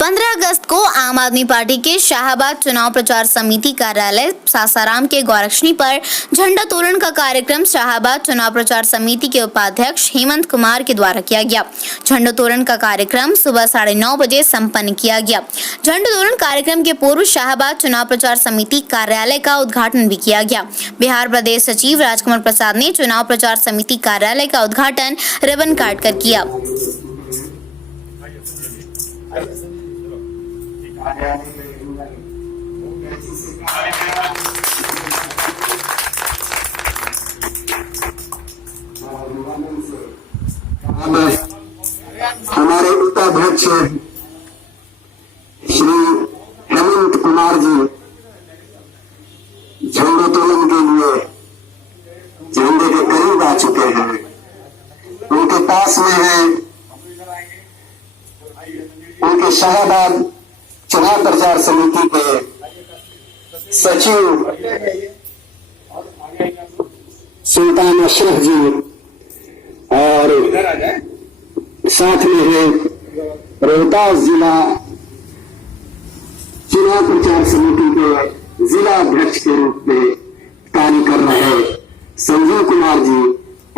15 अगस्त को आम आदमी पार्टी के शाहबाद चुनाव प्रचार समिति कार्यालय सासाराम के गौरक्षणी पर झंडा तोलन का कार्यक्रम शाहबाद चुनाव प्रचार समिति के उपाध्यक्ष हेमंत कुमार के द्वारा किया गया। झंडा तोलन का कार्यक्रम सुबह 9:30 बजे संपन्न किया गया। झंडा तोलन कार्यक्रम के पूर्व शाहबाद चुनाव प्रचार समिति कार्यालय का उद्घाटन भी किया गया। बिहार प्रदेश सचिव राजकमल प्रसाद ने चुनाव प्रचार समिति कार्यालय का उद्घाटन रिबन काट कर किया। हमारे उपाध्यक्ष श्री हेमंत कुमार जी झंडोत्तोलन के लिए झंडे के करीब आ चुके हैं। उनके पास में है उनके शाहबाद चुनाव प्रचार समिति के सचिव सुल्तान अशरफ जी और साथ में है रोहतास जिला चुनाव प्रचार समिति के जिला अध्यक्ष के रूप में कार्य कर रहे संजीव कुमार जी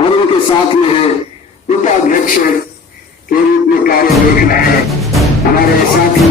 और उनके साथ में है उपाध्यक्ष के रूप में कार्य देख रहे हैं हमारे साथी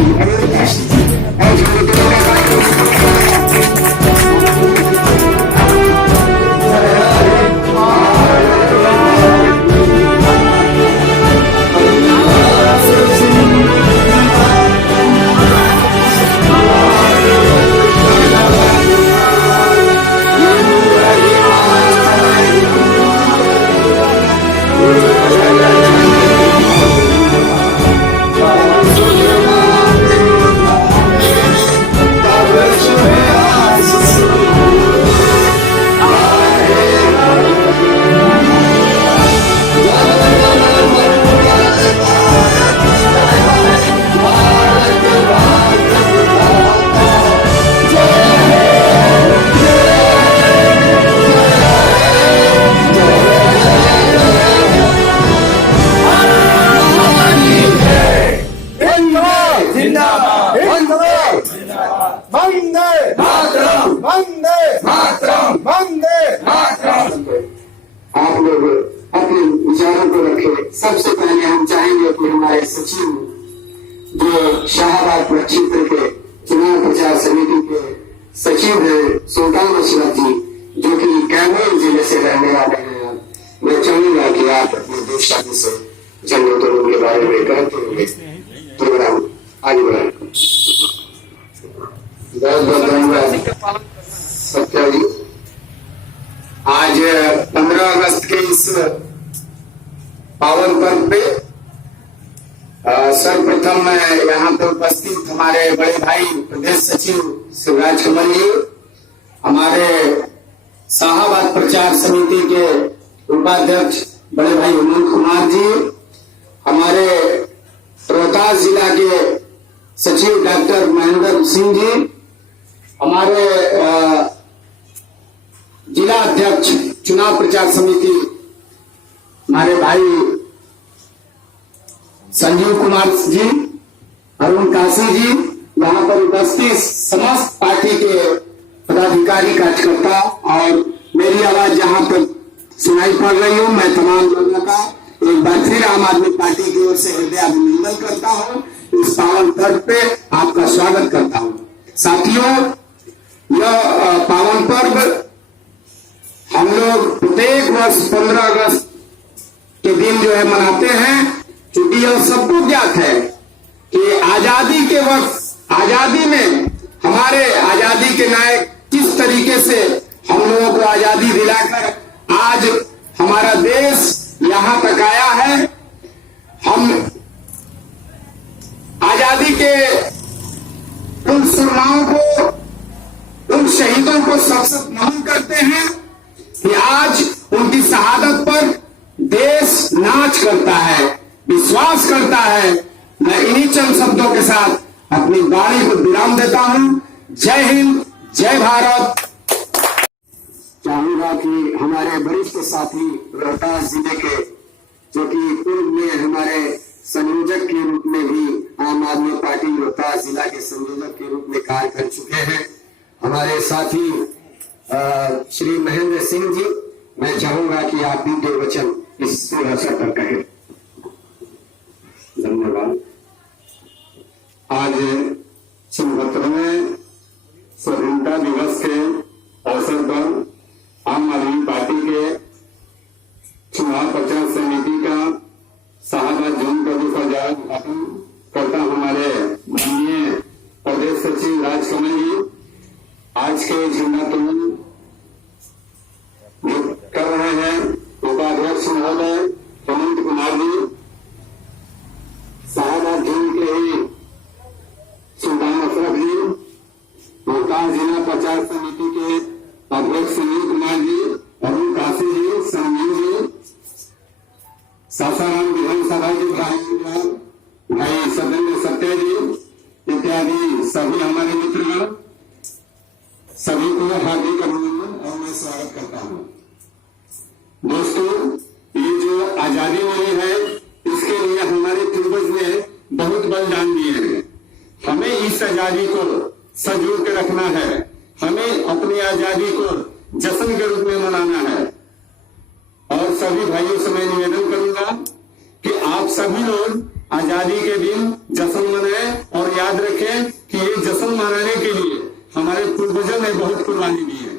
आप लोग अपने विचारों को रखें। सबसे पहले हम चाहेंगे कि हमारे सचिव जो शाहबाद क्षेत्र के चुनाव प्रचार समिति के सचिव है सुल्तान अशरफ जी जो कि कैमूर जिले से रहने वाले हैं, मैं चाहूंगा कि आप अपने देशवासी से झंडोत्तोलन के बारे में कहते हुए प्रोग्राम आगे बढ़ाएं। बहुत बहुत धन्यवाद सत्या जी। आज 15 अगस्त के इस पावन पर्व पे सर्वप्रथम यहाँ पर उपस्थित हमारे बड़े भाई प्रदेश सचिव शिवराज कमल जी, हमारे शाहबाद प्रचार समिति के उपाध्यक्ष बड़े भाई हेमंत कुमार जी, हमारे रोहतास जिला के सचिव डॉक्टर महेंद्र सिंह जी, हमारे जिला अध्यक्ष चुनाव प्रचार समिति हमारे भाई संजीव कुमार जी, अरुण काशी जी, यहाँ पर उपस्थित समस्त पार्टी के पदाधिकारी कार्यकर्ता और मेरी आवाज जहाँ तक सुनाई पड़ रही हो, मैं तमाम लोगों का एक बार फिर आम आदमी पार्टी की ओर से हृदय अभिनंदन करता हूँ। इस पावन पर्व पे आपका स्वागत करता हूँ। साथियों, यह पावन पर्व हम लोग प्रत्येक वर्ष 15 अगस्त के दिन जो है मनाते हैं, क्योंकि यह सबको ज्ञात है कि आजादी के वक्त आजादी में हमारे आजादी के नायक किस तरीके से हम लोगों को आजादी दिलाकर आज हमारा देश यहाँ तक आया है। हम आजादी के उन सुरमाओं को, उन शहीदों को सशक्त नमन करते हैं कि आज उनकी शहादत पर देश नाच करता है, विश्वास करता है। मैं इन्हीं चंद शब्दों के साथ अपनी वाणी को विराम देता हूं। जय हिंद, जय भारत। चाहूंगा कि हमारे वरिष्ठ साथी रोहतास जिले के जो कि पूर्व में हमारे संयोजक के रूप में भी आम आदमी पार्टी जिला के संयोजक के रूप में कार्य कर चुके हैं। हमारे साथी श्री महेंद्र सिंह जी, मैं चाहूंगा कि आप भी 2 वचन इस अवसर पर कहें। धन्यवाद। आज 74वें स्वतंत्रता दिवस के अवसर पर आम आदमी पार्टी के चुनाव प्रचार समिति का शाहबाद जोन का दूसरा उद्घाटन करता हमारे माननीय प्रदेश सचिव राजकमल जी आज के झंडा तोलन जो कर रहे हैं उपाध्यक्ष महोदय हेमंत कुमार जी, शाहबाद जोन के ही सुल्तान अशरफ जी, रोहतास जिला प्रचार समिति के अध्यक्ष सुनील कुमार जी, अरुण काशी जी, संजीव जी, सासाराम विधानसभा के भाई सदन सत्य जी इत्यादि सभी हमारे मित्रगण, सभी को हार्दिक अभिनंदन और मैं स्वागत करता हूं। दोस्तों, ये जो आजादी मिली है इसके लिए हमारे पूर्वज ने बहुत बलिदान दिए हैं। हमें इस आजादी को संजो के रखना है, हमें अपनी आजादी को जश्न के रूप में मनाना है। और सभी भाइयों से मैं निवेदन करूंगा कि आप सभी लोग आजादी के दिन जश्न मनाएं और याद रखें कि ये जश्न मनाने के लिए हमारे पूर्वजों ने बहुत कुर्बानी दी है।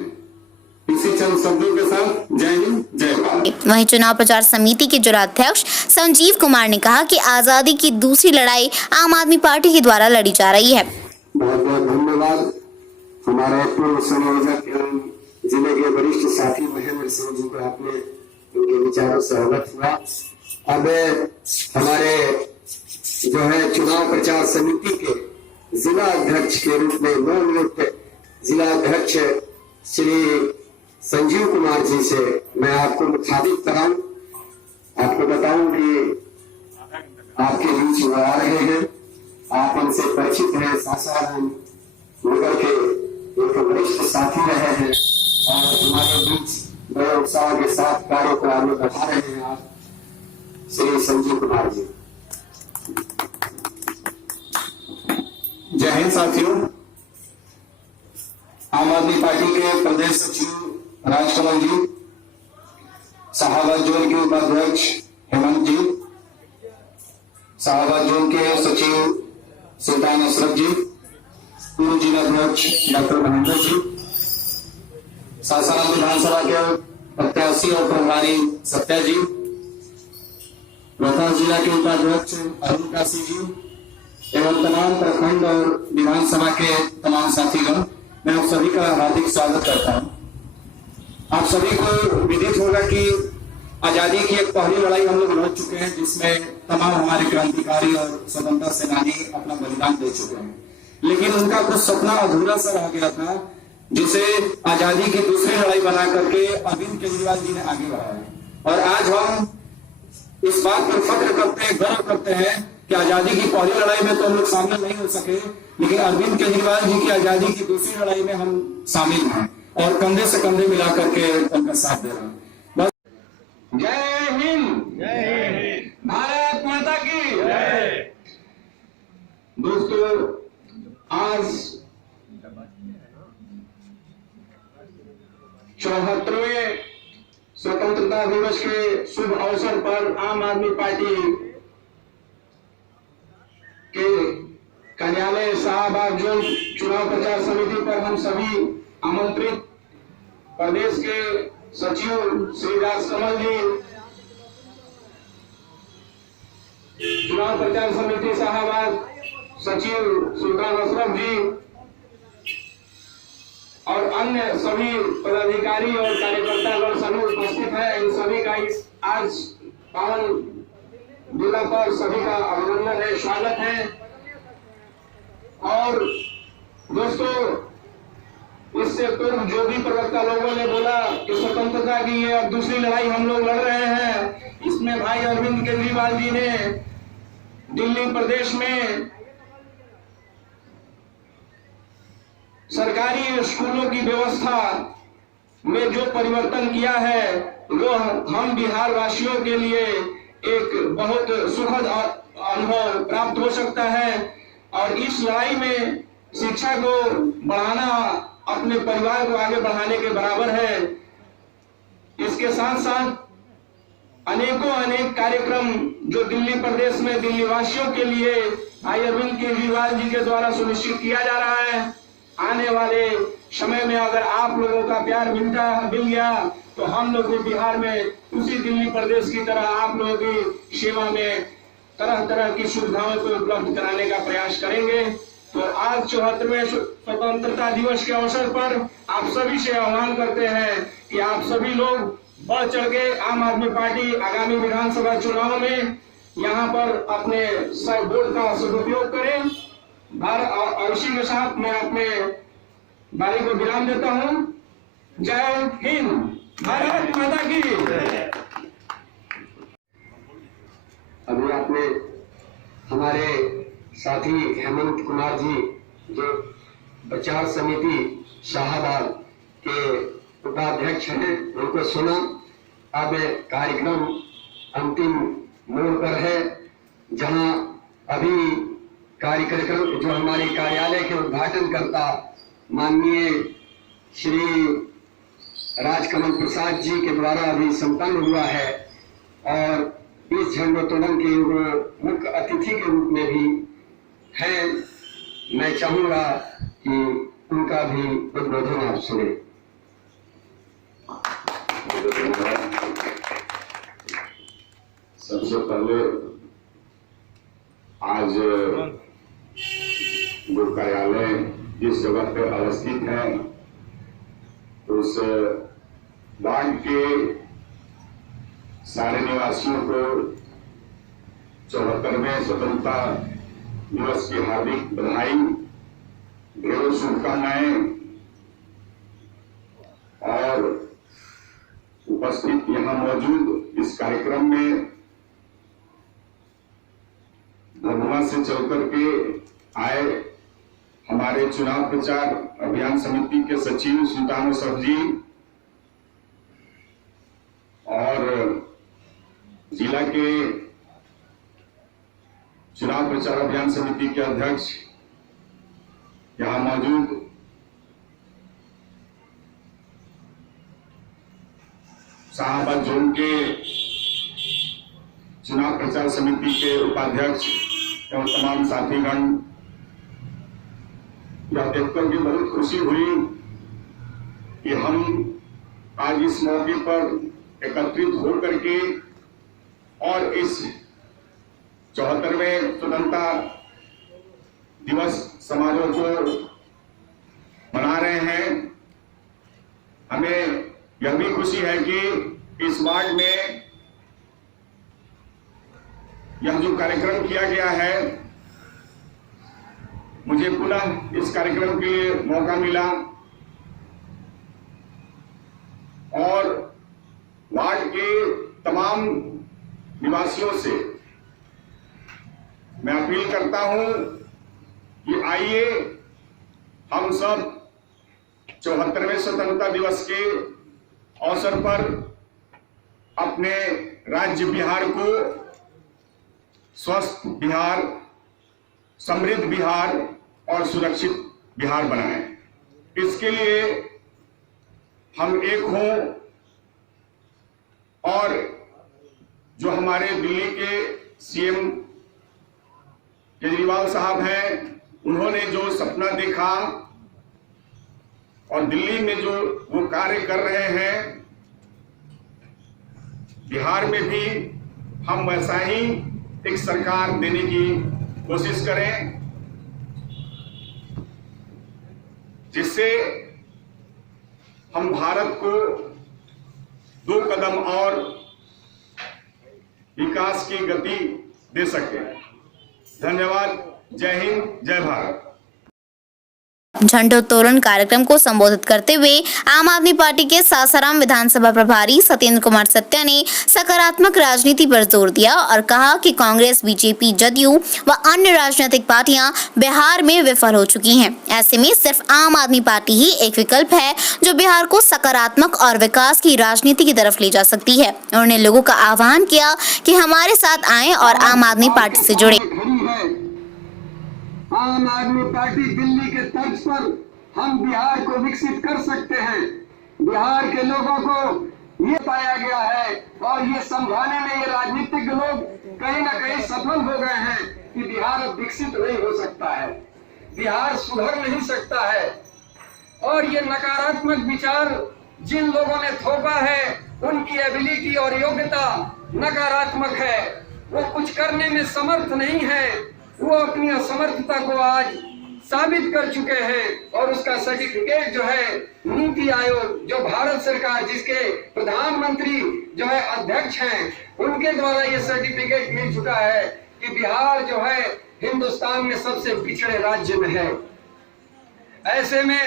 इसी चंद शब्दों के साथ जय हिंद, जय भारत। वहीं चुनाव प्रचार समिति के जिलाध्यक्ष संजीव कुमार ने कहा कि आजादी की दूसरी लड़ाई आम आदमी पार्टी के द्वारा लड़ी जा रही है। बहुत बहुत धन्यवाद। हमारे पूर्व संयोजक एवं जिले के वरिष्ठ साथी महेंद्र सिंह जी को आपने उनके विचारों से अवगत हुआ। अब हमारे जो है चुनाव प्रचार समिति के जिला अध्यक्ष के रूप में नवनियुक्त जिला अध्यक्ष श्री संजीव कुमार जी से मैं आपको मुखातिब कराऊं, आपको बताऊं कि आपके बीच वो आ रहे हैं, आप उनसे परिचित हैं, सासाराम नगर के एक वरिष्ठ साथी रहे हैं और हमारे बीच बड़े उत्साह के साथ कार्य को आगे बढ़ा रहे हैं आप श्री संजीव कुमार जी। जय हिंद साथियों। आम आदमी पार्टी के प्रदेश सचिव राजकमल जी, शाहबाद जोन के उपाध्यक्ष हेमंत जी, शाहबाद जोन के सचिव सुल्तान अशरफ जी, पूर्व जिलाध्यक्ष डॉक्टर महेंद्र जी, सासाराम विधानसभा के प्रत्याशी और प्रभारी सत्या जी, रोहतास जिला के उपाध्यक्ष अरुण काशी जी एवं तमाम प्रखंड और विधानसभा के तमाम साथीगण, मैं आप सभी का हार्दिक स्वागत करता हूं। आप सभी को विदित होगा कि आजादी की एक पहली लड़ाई हम लोग लड़ चुके हैं, जिसमें तमाम हमारे क्रांतिकारी और स्वतंत्रता सेनानी अपना बलिदान दे चुके हैं, लेकिन उनका कुछ सपना अधूरा सा रह गया था, जिसे आजादी की दूसरी लड़ाई बना करके अरविंद केजरीवाल जी ने आगे बढ़ाया। और आज हम इस बात पर फख्र करते हैं, गर्व करते हैं कि आजादी की पहली लड़ाई में तो हम लोग शामिल नहीं हो सके, लेकिन अरविंद केजरीवाल जी की आजादी की दूसरी लड़ाई में हम शामिल हैं और कंधे से कंधे मिला करके उनका साथ दे रहे हैं। बस जय हिंद, भारत माता की जय। दोस्तों, आज 74वें स्वतंत्रता दिवस के शुभ अवसर पर आम आदमी पार्टी के कार्यालय शाहबाद जोन चुनाव प्रचार समिति पर हम सभी आमंत्रित प्रदेश के सचिव श्री राजकमल जी, चुनाव प्रचार समिति शाहबाद सचिव सुल्तान अशरफ जी और अन्य सभी पदाधिकारी और कार्यकर्तागण सभी उपस्थित हैं। इन सभी का इस आज पावन जिला पर सभी का अभिनंदन है, स्वागत है। और दोस्तों, इससे पूर्व जो भी प्रवक्ता लोगों ने बोला कि स्वतंत्रता की ये अब दूसरी लड़ाई हम लोग लड़ रहे हैं, इसमें भाई अरविंद केजरीवाल जी ने दिल्ली प्रदेश में सरकारी स्कूलों की व्यवस्था में जो परिवर्तन किया है वो हम बिहार वासियों के लिए एक बहुत सुखद अनुभव प्राप्त हो सकता है। और इस लड़ाई में शिक्षा को बढ़ाना अपने परिवार को आगे बढ़ाने के बराबर है। इसके साथ साथ अनेक कार्यक्रम जो दिल्ली प्रदेश में दिल्ली वासियों के लिए अरविंद केजरीवाल जी के द्वारा सुनिश्चित किया जा रहा है। आने वाले समय में अगर आप लोगों का प्यार मिल गया तो हम लोग भी बिहार में उसी दिल्ली प्रदेश की तरह आप लोगों की सेवा में तरह तरह की सुविधाओं को उपलब्ध कराने का प्रयास करेंगे। तो आज 74वें स्वतंत्रता दिवस के अवसर पर आप सभी से आह्वान करते हैं कि आप सभी लोग बढ़ चढ़ के आम आदमी पार्टी आगामी विधानसभा चुनाव में यहाँ पर अपने वोट का सदुपयोग करें। और इसी के साथ मैं अपने वाणी को विराम देता हूँ। जय हिंद, भारत माता की। अभी आपने हमारे साथी हेमंत कुमार जी जो प्रचार समिति शाहबाद के उपाध्यक्ष हैं उनको सुना। अब कार्यक्रम अंतिम मोड़ पर है, जहां अभी कार्यक्रम जो हमारे कार्यालय के उद्घाटन करता माननीय श्री राजकमल प्रसाद जी के द्वारा अभी संपन्न हुआ है और इस झंडोत्तोलन के मुख्य अतिथि के रूप में भी है। मैं चाहूंगा कि उनका भी उद्बोधन आप सुने। सबसे पहले आज जो कार्यालय जिस जगह पे अवस्थित है उस वार्ड के सारे निवासियों को 74वें स्वतंत्रता दिवस की हार्दिक बधाई, ढेरों शुभकामनाएं और उपस्थित यहाँ मौजूद इस कार्यक्रम में भभुआ से चल करके आए हमारे चुनाव प्रचार अभियान समिति के सचिव सुल्तान असफ जी और जिला के चुनाव प्रचार अभियान समिति के अध्यक्ष यहाँ मौजूद शाहबाद जोन के चुनाव प्रचार समिति के उपाध्यक्ष एवं तमाम साथीगण, यह देखकर भी बहुत खुशी हुई कि हम आज इस मौके पर एकत्रित होकर के और इस 74वें स्वतंत्रता दिवस समारोह को मना रहे हैं। हमें यह भी खुशी है कि इस वार्ड में यह जो कार्यक्रम किया गया है, मुझे पुनः इस कार्यक्रम के लिए मौका मिला और वार्ड के तमाम निवासियों से मैं अपील करता हूं कि आइए हम सब 74वें स्वतंत्रता दिवस के अवसर पर अपने राज्य बिहार को स्वस्थ बिहार, समृद्ध बिहार और सुरक्षित बिहार बनाएं। इसके लिए हम एक हों और जो हमारे दिल्ली के सीएम केजरीवाल साहब हैं, उन्होंने जो सपना देखा और दिल्ली में जो वो कार्य कर रहे हैं, बिहार में भी हम वैसा ही एक सरकार देने की कोशिश करें, जिससे हम भारत को 2 कदम और विकास की गति दे सकें। धन्यवाद। जय हिंद, जय भारत। झंडोत्तोलन कार्यक्रम को संबोधित करते हुए आम आदमी पार्टी के सासाराम विधानसभा प्रभारी सत्येंद्र कुमार सत्या ने सकारात्मक राजनीति पर जोर दिया और कहा कि कांग्रेस, बीजेपी, जदयू व अन्य राजनीतिक पार्टियां बिहार में विफल हो चुकी हैं। ऐसे में सिर्फ आम आदमी पार्टी ही एक विकल्प है जो बिहार को सकारात्मक और विकास की राजनीति की तरफ ले जा सकती है। उन्होंने लोगों का आह्वान किया कि हमारे साथ आएं और आम आदमी पार्टी से जुड़े। आम आदमी पार्टी दिल्ली के तर्ज पर हम बिहार को विकसित कर सकते हैं। बिहार के लोगों को ये पाया गया है और ये समझाने में ये राजनीतिक लोग कहीं ना कहीं सफल हो गए हैं कि बिहार अब विकसित नहीं हो सकता है, बिहार सुधर नहीं सकता है। और ये नकारात्मक विचार जिन लोगों ने थोपा है उनकी एबिलिटी और योग्यता नकारात्मक है, वो कुछ करने में समर्थ नहीं है, वो अपनी असमर्थता को आज साबित कर चुके हैं और उसका सर्टिफिकेट जो है नीति आयोग, जो भारत सरकार जिसके प्रधानमंत्री जो है अध्यक्ष हैं, उनके द्वारा ये सर्टिफिकेट मिल चुका है कि बिहार जो है हिंदुस्तान में सबसे पिछड़े राज्य में है। ऐसे में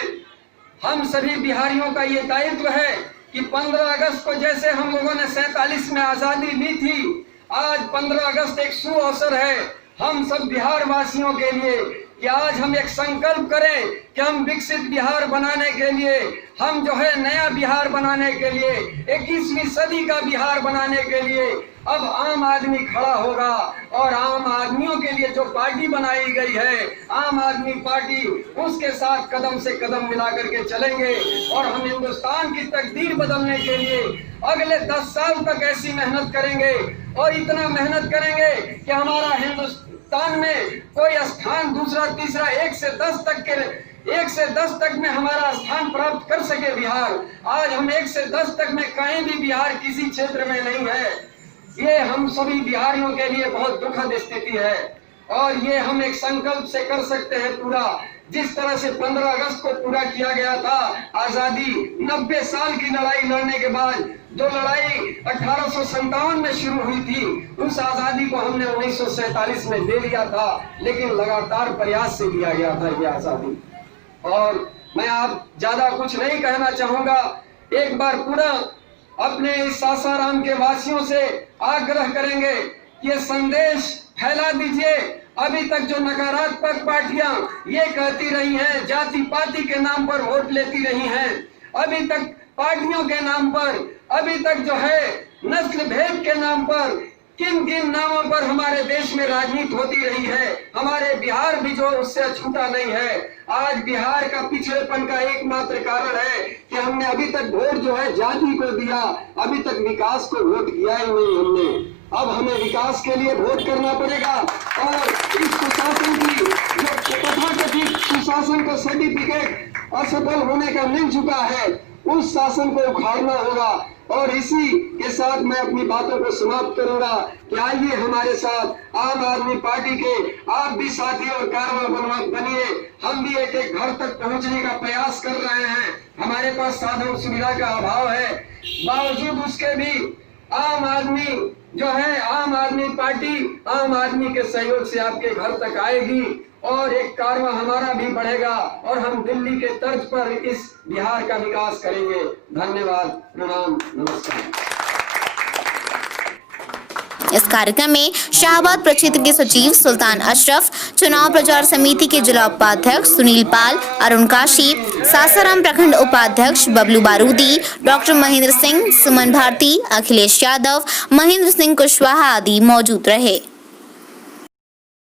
हम सभी बिहारियों का ये दायित्व है कि 15 अगस्त को जैसे हम लोगों ने 47 में आजादी ली थी, आज 15 अगस्त एक सुअवसर है हम सब बिहार वासियों के लिए कि आज हम एक संकल्प करें कि हम विकसित बिहार बनाने के लिए, हम जो है नया बिहार बनाने के लिए, 21वीं सदी का बिहार बनाने के लिए अब आम आदमी खड़ा होगा और आम आदमियों के लिए जो पार्टी बनाई गई है आम आदमी पार्टी, उसके साथ कदम से कदम मिला करके चलेंगे और हम हिंदुस्तान की तकदीर बदलने के लिए अगले 10 साल तक ऐसी मेहनत करेंगे और इतना मेहनत करेंगे कि हमारा हिंदुस्तान में कोई स्थान दूसरा तीसरा 1 से 10 तक में हमारा स्थान प्राप्त कर सके बिहार। आज हम 1 से 10 तक में कहीं भी बिहार किसी क्षेत्र में नहीं है। ये हम सभी बिहारियों के लिए बहुत दुखद स्थिति है और ये हम एक संकल्प से कर सकते हैं पूरा। जिस तरह से 15 अगस्त को पूरा किया गया था आजादी, 90 साल की लड़ाई लड़ने के बाद जो लड़ाई 1857 में शुरू हुई थी, उस आजादी को हमने 1947 में ले लिया था, लेकिन लगातार प्रयास से लिया गया था ये आजादी। और मैं आप ज्यादा कुछ नहीं कहना चाहूंगा, एक बार पूरा अपने इस सासाराम के वासियों से आग्रह करेंगे कि ये संदेश फैला दीजिए। अभी तक जो नकारात्मक पार्टियां ये कहती रही हैं, जाति पाति के नाम पर वोट लेती रही हैं, अभी तक पार्टियों के नाम पर, अभी तक जो है नस्ल भेद के नाम पर, किन किन नामों पर हमारे देश में राजनीति होती रही है, हमारे बिहार भी जो उससे छूटा नहीं है। आज बिहार का पिछड़ेपन का एकमात्र कारण है कि हमने अभी तक वोट जो है जाति को दिया, अभी तक विकास को वोट किया ही नहीं हमने। अब हमें विकास के लिए वोट करना पड़ेगा और इस सुशासन की जो तथाकथित सुशासन का सर्टिफिकेट असफल होने का मिल चुका है, उस शासन को उखाड़ना होगा। और इसी के साथ मैं अपनी बातों को समाप्त करूंगा कि आइए हमारे साथ आम आदमी पार्टी के आप भी साथी और कारगर बनिए। हम भी एक एक घर तक पहुंचने का प्रयास कर रहे हैं। हमारे पास साधन सुविधा का अभाव है, बावजूद उसके भी आम आदमी जो है, आम आदमी पार्टी आम आदमी के सहयोग से आपके घर तक आएगी और एक कारवां हमारा भी बढ़ेगा और हम दिल्ली के तर्ज पर इस बिहार का विकास करेंगे। धन्यवाद, प्रणाम, नमस्कार। इस कार्यक्रम में शाहबाद प्रक्षेत्र के सचिव सुल्तान अशरफ, चुनाव प्रचार समिति के जिला उपाध्यक्ष सुनील पाल, अरुण काशी, सासाराम प्रखंड उपाध्यक्ष बबलू बारूदी, डॉक्टर महेंद्र सिंह, सुमन भारती, अखिलेश यादव, महेंद्र सिंह कुशवाहा आदि मौजूद रहे।